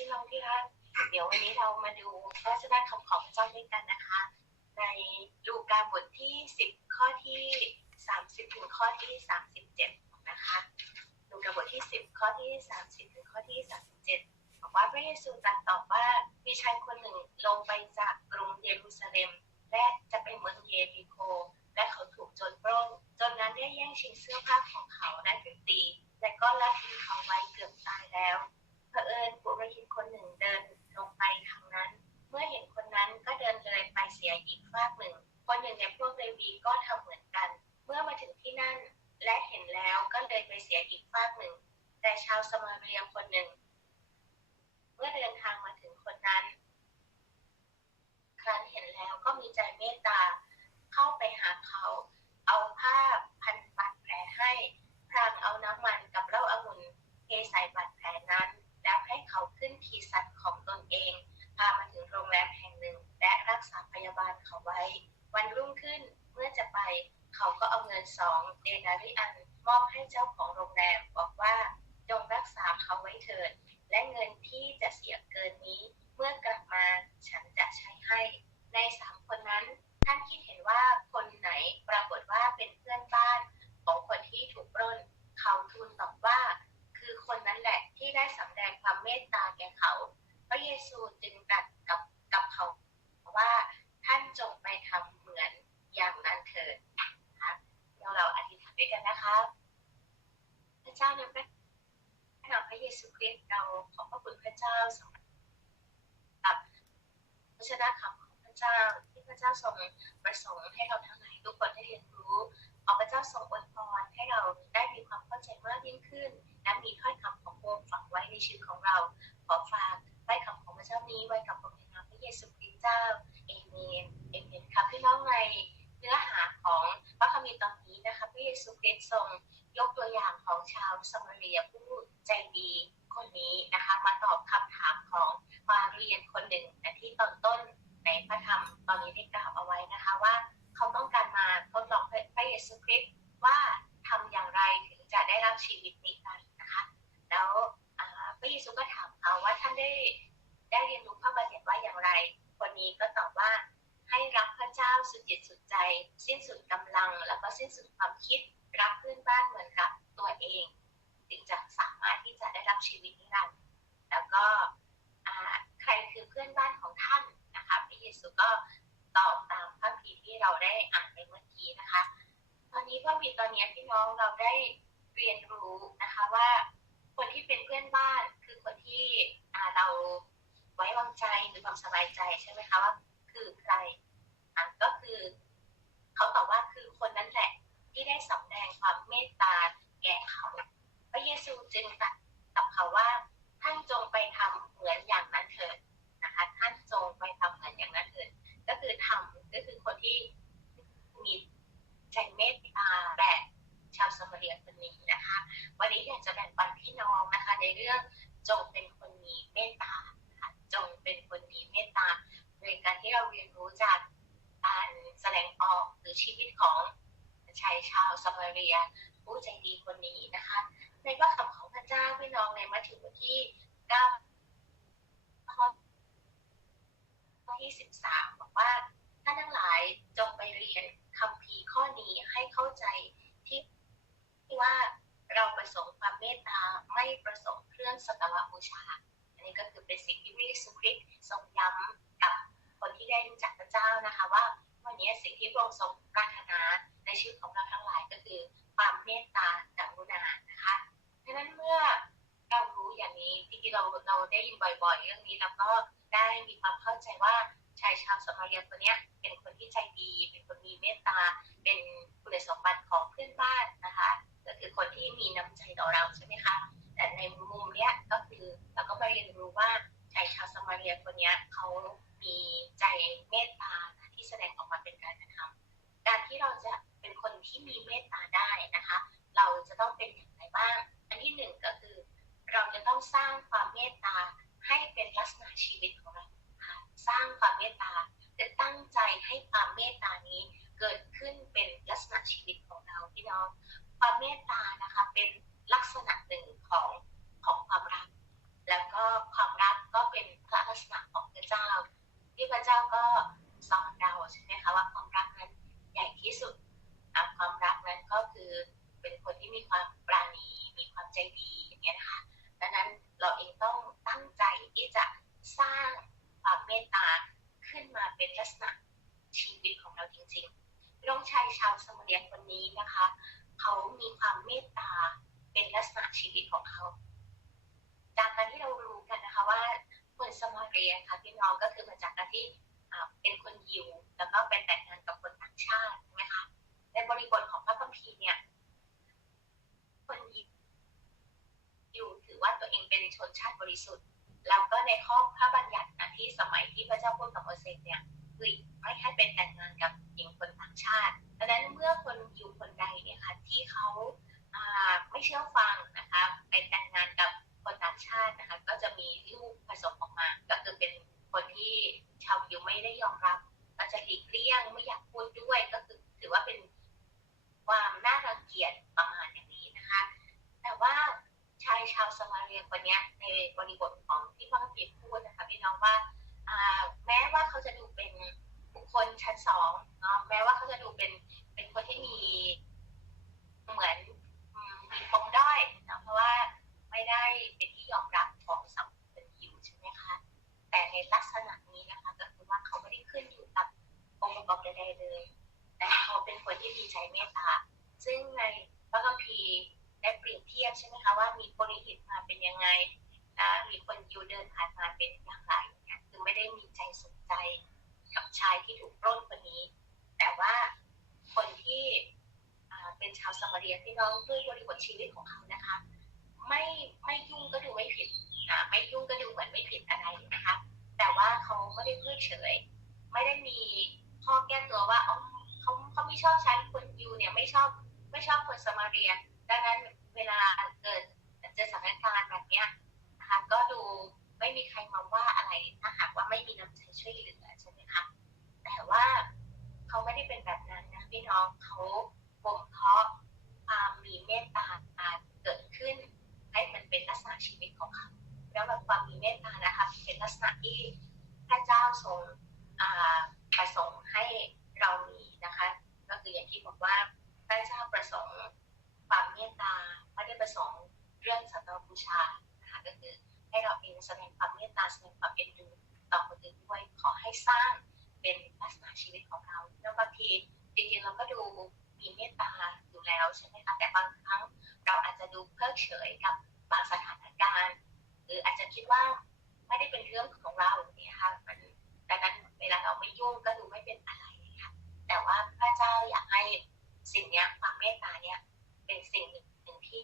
พี่น้องที่รักเดี๋ยววันนี้เรามาดูพระเจ้าคำของพระเจ้าด้วยกันนะคะ ในลูกาบทที่ 10 ข้อที่ 30 ถึงข้อที่ 37 นะคะ ลูกาบทที่ 10 ข้อที่ 30 ถึงข้อที่ 37 บอกว่าพระเยซูตรัสตอบว่ามีชายคนหนึ่งลงไปจากกรุงเยรูซาเล็ม และจะไปเมืองเยริโค และเขาถูกโจรปล้นจนนั้นได้แย่งชิงเสื้อผ้าของเขาและถูกตีและก็ลักทิ้งเขาไว้เกือบ อีกฝากหนึ่งคนหนึ่งในพวกเลวีก็ทำเหมือนกัน เมื่อมาถึงที่นั่นและเห็นแล้วก็เลยไปเสียอีกฝากหนึ่ง แต่ชาวสมาเรียคนหนึ่งเมื่อเดินทางมาถึงคนนั้น ครั้นเห็นแล้วก็มีใจเมตตา เข้าไปหาเขา เอาผ้าพันบาดแผลให้พรางเอาน้ำมันกับเหล้าองุ่นเทใส่บาดแผลนั้น แล้วให้เขาขึ้นขี่สัตว์ของตนเอง พามาถึงโรงแรมแห่งหนึ่ง และรักษาพยาบาลเขาไว้ วันรุ่งขึ้นเมื่อจะไปเขาก็เอาเงินสองเดนาริอันมอบให้เจ้าของโรงแรมบอกว่าจงรักษาเขาไว้เถิด และเงินที่จะเสียเกินนี้ เมื่อกลับมาฉันจะใช้ให้ ในสามคนนั้น ท่านคิดเห็นว่าคนไหนปรากฏว่าเป็นเพื่อนบ้านของคนที่ถูกปล้น เขาทูลตอบว่า คือคนนั้นแหละ ที่ได้สำแดงความเมตตาแก่เขา พระเยซูจึงตรัสกับกับเขาว่าท่านจงไปทำเหมือนอย่างนั้นเถิดนะคะเราเราอธิษฐานด้วยกันนะคะพระเจ้าในพระนามพระเยซูคริสต์เราขอบพระคุณพระเจ้าสำหรับพระชนะคำของพระเจ้าที่พระเจ้าทรงประสงค์ให้เราทั้งหลายทุกคนได้เรียนรู้ขอพระเจ้าทรงอวยพรให้เราได้มี ชีวิตของเรา ขอฝากถ้คำของพระเจ้านี้ไว้กับพระองค์ในนามพระเยซูคริสต์เจ้าเอเมนเอเมนค่ะพี่น้องในเนื้อหาของพระคัมภีร์ตอนนี้นะคะพระเยซูคริสต์ทรงยกตัวอย่างของชาวสมาเรียผู้ใจดีคนนี้นะคะมาตอบคำถามของมาเรียนคนหนึ่งแต่ที่ตอนต้นในพระธรรมตอนนี้ได้กล่าวเอาไว้นะคะว่า เขาต้องการมาทดลองพระเยซูคริสต์ว่าทำอย่างไรถึงจะได้รับชีวิตนิรันดร์นะคะ แล้วพระเยซูก็ถามเขาว่าท่านได้ได้เรียนรู้พระบัญญัติว่าอย่างไร คนนี้ก็ตอบว่าให้รักพระเจ้าสุดจิตสุดใจ สิ้นสุดกำลัง แล้วก็สิ้นสุดความคิดรักเพื่อนบ้านเหมือนกับตัวเอง ถึงจะสามารถที่จะได้รับชีวิตนิรันดร์แล้วก็ใครคือเพื่อนบ้านของท่านนะคะพระเยซูก็ตอบตามพระพีที่เราได้อ่านไปเมื่อกี้นะคะ ตอนนี้พระ พี่น้องเราได้เรียนรู้นะคะว่า คนที่เป็นเพื่อนบ้านคือคนที่เราไว้วางใจหรือความสบายใจใช่ไหมคะว่าคือใครก็คือเขาตอบว่าคือคนนั้นแหละที่ได้สำแดงความเมตตาแก่เขาพระเยซูจึงตรัสกับเขาว่าท่านจงไปทำเหมือนอย่างนั้นเถิดนะคะ ท่านจงไปทำเหมือนอย่างนั้นเถิดก็คือทำก็คือคนที่มีใจเมตตาแบบาวสมาเรียคนนี้นะคะ วันนี้อยากจะแบ่งปันพี่น้องนะคะ ในเรื่องจงเป็นคนมีเมตตาค่ะจงเป็นคนมีเมตตาโดยการที่เราเรียนรู้จากการแสดงออกหรือชีวิตของชายชาวสมาเรีย ผู้ใจดีคนนี้นะคะ ในพระคำของพระเจ้าพี่น้องในมัทธิวบทที่9ข้อที่ 13 บอกว่าท่านทั้งหลายจงไปเรียนคำพีข้อนี้ให้เข้าใจที่ว่าเราประสงค์ความเม ไม่ประสงค์เครื่องสักการะบูชา อันนี้ก็คือเป็นสิ่งที่พระเยซูคริสต์ทรงย้ำกับคนที่ได้รู้จักพระเจ้านะคะ ว่าวันนี้สิ่งที่พระองค์ทรงปรารถนาในชีวิตของเราทั้งหลายก็คือความเมตตากรุณานะคะดังนั้นเมื่อเรารู้อย่างนี้จริงๆเราเราได้ยินบ่อยๆ เรื่องนี้แล้วก็ได้มีความเข้าใจว่าชายชาวสมาเรียคนนี้เป็นคนที่ใจดี เป็นคนมีเมตตา เป็นคุณสมบัติของเพื่อนบ้านนะคะก็คือคนที่มีน้ำใจต่อเราใช่ไหมคะแต่ในมุมเนี้ยก็คือ เราก็มาเรียนรู้ว่าชายชาวสมาเรียคนนี้เขามีใจเมตตาที่แสดงออกมาเป็นการกระทำการที่เราจะเป็นคนที่มีเมตตาได้นะคะ เราจะต้องเป็นอย่างไรบ้าง อันที่หนึ่งก็คือ เราจะต้องสร้างความเมตตาให้เป็นลักษณะชีวิตของเราค่ะสร้างความเมตตาจะตั้งใจให้ความเมตตานี้เกิดขึ้นเป็นลักษณะชีวิตของเราพี่น้อง ความเมตตานะคะเป็นลักษณะหนึ่งของของความรัก แล้วก็ความรักก็ ก็สอนเรา ใช่ไหมคะว่าความรักนั้นใหญ่ที่สุดความรักนั้นก็คือเป็นคนที่มีความปราณี มีความใจดีอย่างเงี้ยนะคะดังนั้นเราเองต้องตั้งใจที่จะสร้างความเมตตาขึ้นมาเป็นลักษณะชีวิตของเราจริงๆน้องชายชาวสมาเลียคนนี้นะคะ เขามีความเมตตาเป็นลักษณะชีวิตของเขา จากการที่เรารู้กันนะคะว่าคนสมาเลียค่ะพี่น้องก็คือมาจากการที่ เป็นคนยิว แล้วก็ไปแต่งงานกับคนต่างชาติใช่ไหมคะในบริบทของพระคัมภีร์เนี่ย คนยิวอยู่ถือว่าตัวเองเป็นชนชาติบริสุทธิ์ แล้วก็ในข้อพระบัญญัตินะที่สมัยที่พระเจ้าพูดกับโมเสสเนี่ยคือไม่ให้เป็นแต่งงานกับหญิงคนต่างชาติดังนั้นเมื่อคนยู่คนใดเนี่ยค่ะที่เขาไม่เชื่อฟังนะคะไปแต่งงานกับคนต่างชาตินะคะก็จะมีลูกผสมออกมา ก็คือเป็นคนที่ชาวยิวไม่ได้ยอมรับก็จะหลีกเลี่ยงไม่อยากพูดด้วยก็คือถือว่าเป็นความน่ารังเกียจประมาณอย่างนี้นะคะ แต่ว่าชายชาวสมาเลียคนเนี้ยในบริบทของที่พระคัมภีร์พูดนะคะพี่น้องว่าอ่า แม้ว่าเขาจะดูเป็นบุคคลชั้นสองเนาะแม้ว่าเขาจะดูเป็นเป็นคนที่มีเหมือนอืมมีปมด้อยนะเพราะว่าไม่ได้เป็นที่ยอมรับของสังคมยิวใช่ไหมคะแต่ในลักษณะนี้นะคะก็คือว่าเขาไม่ได้ขึ้นอยู่กับองค์ประกอบใดๆเลย แต่เขาเป็นคนที่มีใจเมตตา ซึ่งในพระคัมภีร์ ได้เปรียบเทียบใช่ไหมคะว่ามีคนอิตมาเป็นยังไงนะมีคนยูเดินผ่านมาเป็นอย่างไรเนี่ยคือไม่ได้มีใจสนใจกับชายที่ถูกปล้นคนนี้ แต่ว่าคนที่อ่า เป็นชาวสมาเรียที่น้องด้วยบริบทชีวิตของเขานะคะ ไม่ไม่ยุ่งก็ดูไม่ผิดนะไม่ยุ่งก็ดูเหมือนไม่ผิดอะไรนะคะ แต่ว่าเขาไม่ได้เพิกเฉย ไม่ได้มีข้อแก้ตัวว่าอ๋อเขาเขาไม่ชอบฉันคนยูเนี่ยไม่ชอบไม่ชอบคนสมาเรียดังนั้นเวลาเกิดเจอสถานการณ์แบบเนี้ยนะคะก็ดูไม่มีใครมาว่าอะไรถ้าหากว่าไม่มีน้ำใจช่วยเหลือใช่ไหมคะแต่ว่าเขาไม่ได้เป็นแบบ น้องเขาบ่มเพาะความมีเมตตาเกิดขึ้น ให้มันเป็นลักษณะชีวิตของเขาแล้วแบบความมีเมตตานะคะเป็นลักษณะที่พระเจ้าทรงอ่าประสงค์ให้เรามีนะคะ ก็คืออย่างที่บอกว่าพระเจ้าประสงค์ความเมตตาไม่ได้ประสงค์เรื่องสัตว์บูชานะคะก็คือให้เราเองแสดงความเมตตาแสดงความเอ็นดูต่อคนอื่นด้วยขอให้สร้างเป็นลักษณะชีวิตของเราแล้วบางที จริงๆเราก็ดูมีเมตตาอยู่แล้วใช่ไหมคะแต่บางครั้งเราอาจจะดูเพิกเฉยกับบางสถานการณ์ หรืออาจจะคิดว่าไม่ได้เป็นเรื่องของเราเนี่ยค่ะมันดังนั้นเวลาเราไม่ยุ่งก็ดูไม่เป็นอะไรค่ะแต่ว่าพระเจ้าอยากให้สิ่งเนี้ยความเมตตาเนี้ยเป็นสิ่งหนึ่งที่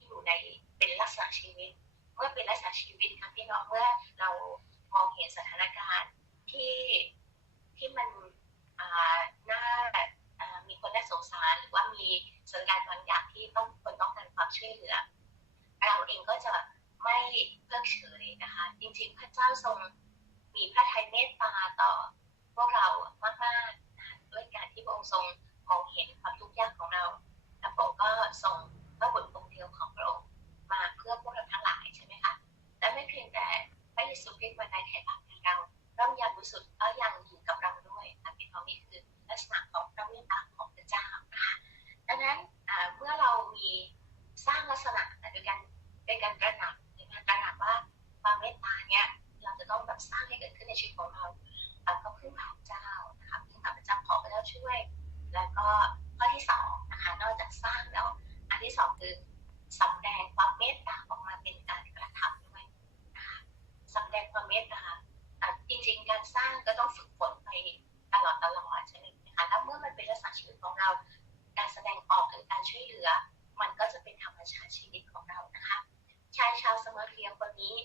อยู่ในเป็นลักษณะชีวิตเมื่อเป็นลักษณะชีวิตค่ะพี่น้องเมื่อเรามองเห็นสถานการณ์ที่ที่มันอ่าน่าอ่ามีคนน่าสงสารหรือว่า มีสถานการบางอย่างที่ต้องคนต้องการความช่วยเหลือ เราเองก็จะไม่เพิกเฉยนะคะ จริงๆ พระเจ้าทรงมีพระทัยเมตตาต่อพวกเรามากๆนะด้วยการที่พระองค์ทรงมองเห็นความทุกข์ยากของเราและพระองค์ก็ส่งพระบุตรองค์เดียวของพระองค์มาเพื่อพวกเราทั้งหลายใช่ไหมคะและไม่เพียงแต่พระเยซูคริสต์มาในไถ่บาปแทนเรา เรา การแสดงออกถึงการช่วยเหลือ มันก็จะเป็นธรรมชาติชีวิตของเรานะคะชายชาวสมาเรียคนนี้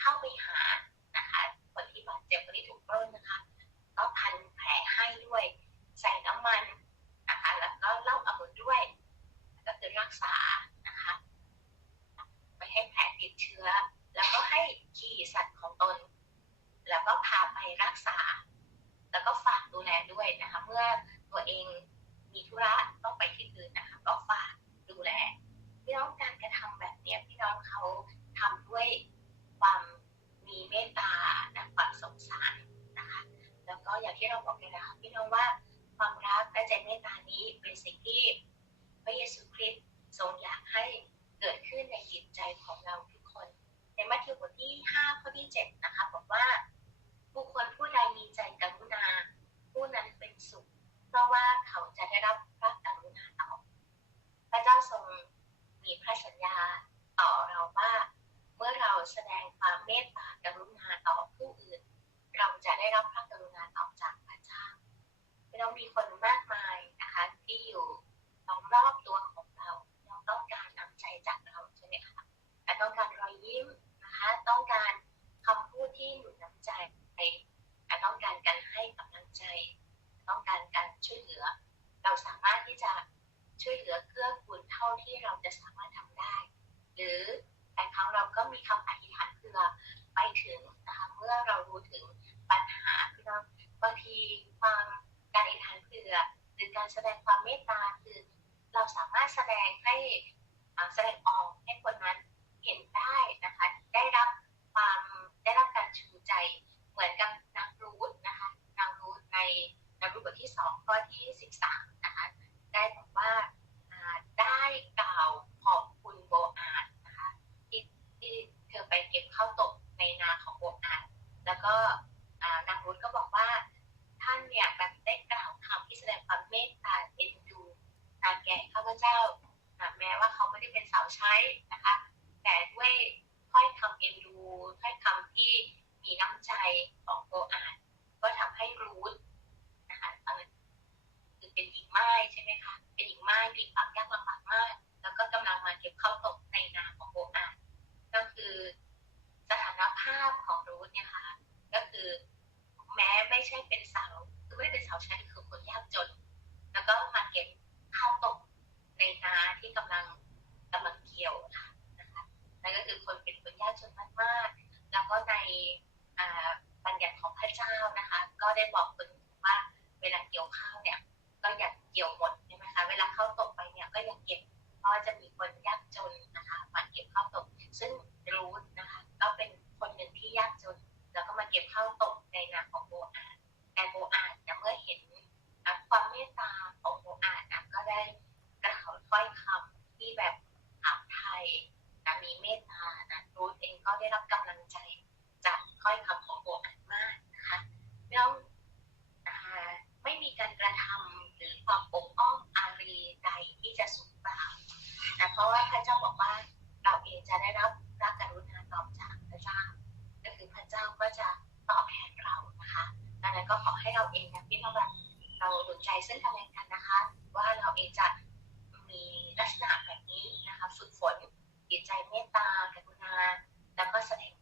เข้าไปหานะคะคนที่บาดเจ็บคนที่ถูกปล้นนะคะ ก็พันแผลให้ด้วย ใส่น้ำมันนะคะแล้วก็เล้าองุ่นด้วย ก็คือรักษานะคะไม่ให้แผลติดเชื้อ แล้วก็ให้ขี่สัตว์ของตน แล้วก็พาไปรักษา แล้วก็ฝากดูแลด้วยนะคะ เมื่อตัวเอง มีธุระต้องไปที่อื่นนะคะก็ฝากดูแลพี่น้องการกระทำแบบเนี้ยพี่น้องเขาทำด้วยความมีเมตตานะความสงสารนะคะแล้วก็อย่างที่เราบอกเลยนะคะพี่น้องว่าความรักและใจเมตตานี้เป็นสิ่งที่พระเยซูคริสต์ทรงอยากให้เกิดขึ้นในจิตใจของเราทุกคน ในมัทธิวบทที่5ข้อที่7นะคะ ดงให้แสดงออกให้คนนั้นเห็นได้นะคะ ได้รับความได้รับการชูใจเหมือนกับนางรูทนะคะนางรูทในนางรูทบทที่สองข้อที่สิบสามนะคะ ได้บอกว่าอ่าได้กล่าวขอบคุณโบอาดนะคะที่ที่เธอไปเก็บข้าวตกในนาของโบอาดแล้วก็อ่านางรูธก็บอกว่า ท่านเนี่ยแบบได้กล่าวคำที่แสดงความเมตตาเอ็นดูตาแก่ข้าพเจ้าอะแม้ว่าเขาไม่ได้เป็นสาวใช้นะคะ แต่ด้วยถ้อยคำเอ็นดูถ้อยคำที่มีน้ำใจของโบอาดก็ทำให้รูทนะคะตอนนั้นคือเป็นหญิงไม้ใช่ไหมคะเป็นหญิงไม้มีความยากลำบากมาก แล้วก็กำลังมาเก็บข้าวตกในนาของโบอาดก็คือสถานภาพของรูทเนี่ยค่ะก็คือ แม้ไม่ใช่เป็นสาวคือไม่ได้เป็นสาวใช้คือคนยากจน แล้วก็มาเก็บข้าวตกในนาที่กำลังกำลังเกี่ยวค่ะนะคะนั่นก็คือคนเป็นคนยากจนมากๆ แล้วก็ในอ่าบัญญัติของพระเจ้านะคะ ได้บอกคนว่าเวลาเกี่ยวข้าวเนี่ย ก็อย่าเกี่ยวหมดใช่ไหมคะ เวลาข้าวตกไปเนี่ยก็อย่าเก็บ เพราะว่าจะมีคนยากจนนะคะมาเก็บข้าวตก ซึ่งรู้นะคะ ก็เป็นคนหนึ่งที่ยากจน แล้วก็มาเก็บข้าวตกในนาของโบอาดแต่โบอาดเนี่ยเมื่อเห็นความเมตตาของโบอาดนะก็ได้กล่าวถ้อยคำที่แบบถามไทยนะมีเมตตานะรูทเองก็ได้รับกำลังใจจากถ้อยคำของโบอาดมากนะคะแล้ว การกระทำหรือความอบอ้อมอารีใดที่จะสูญเปล่านะเพราะว่าพระเจ้าบอกว่าเราเองจะได้รับพระกรุณาตอบจากพระเจ้า ก็คือพระเจ้าก็จะตอบแทนเรานะคะดังนั้นก็ขอให้เราเองนะพี่น้องแบบเราหนุนใจซึ่งกันและกันนะคะ ว่าเราเองจะมีลักษณะแบบนี้นะคะ ฝึกฝนจิตใจเมตตากรุณาแล้วก็แสดง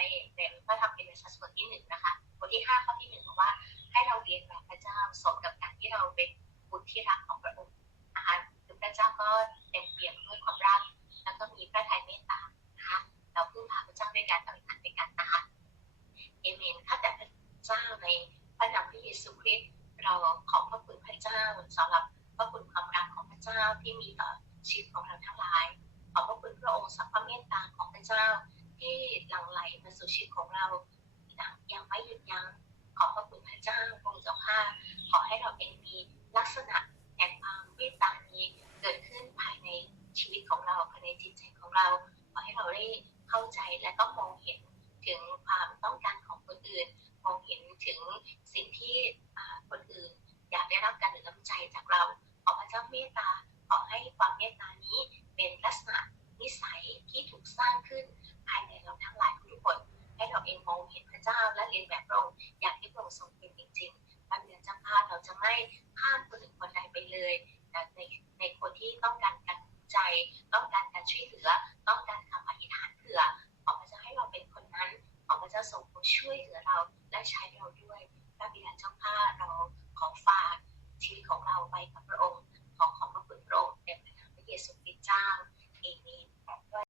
ในในพระธรรมเอเฟซัสบทที่หนึ่งนะคะบทที่ห้าข้อที่หนึ่งบอกว่าให้เราเรียนแบบพระเจ้าสมกับการที่เราเป็นบุตรที่รักของพระองค์นะคะคือพระเจ้าก็เต็มเปี่ยมด้วยความรัก แล้วก็มีพระทัยเมตตานะคะเราพึ่งพาพระเจ้าด้วยการปฏิบัติด้วยกันนะคะเอเมนค่ะแต่พระเจ้าในพระนามพระเยซูคริสต์เราขอบพระคุณพระเจ้าสำหรับพระคุณความรักของพระเจ้าที่มีต่อชีวิตของเราทั้งหลาย ขอบพระคุณพระองค์สัพพระเมตตาของพระเจ้า หลั่งไหลมาสู่ชีวิตของเรายังไม่หยุดยัง้งขอพระคุณพระเจ้าพระองค์เจ้าข้าขอให้เราเองมีลักษณะแห่งความเมตตานี้เกิดขึ้นภายในชีวิตของเราภายในจิตใจของเรา ขอให้เราได้เข้าใจและก็มองเห็นถึงความต้องการของคนอื่น มองเห็นถึงสิ่งที่คนอื่น อยากได้รับการหนุนน้ำใจจากเราขอพระเจ้าเมตตาขอให้ความเมตตานี้เป็นลักษณะนิสัยที่ถูกสร้างขึ้นเราทั้งหลายทุกคน ให้ เราเองมองเห็นพระเจ้าและเรียนแบบพระองค์อย่างที่พระองค์ทรงเป็นจริงๆบ้านเรือนจ้าพาเราจะไม่ข้ามคนหนึ่งคนใดไปเลยนะในในคนที่ต้องการการใจ ต้องการการช่วยเหลือ ต้องการคำอธิษฐานเผื่อขอพระเจ้าให้เราเป็นคนนั้นขอพระเจ้าทรงช่วยเหลือเราและใช้เราด้วยพระบิดาเจ้าข้าเราขอฝากชีวิตของเราไว้กับพระองค์ขอขอบพระคุณพระองค์ในพระนามพระเยซูคริสต์เจ้า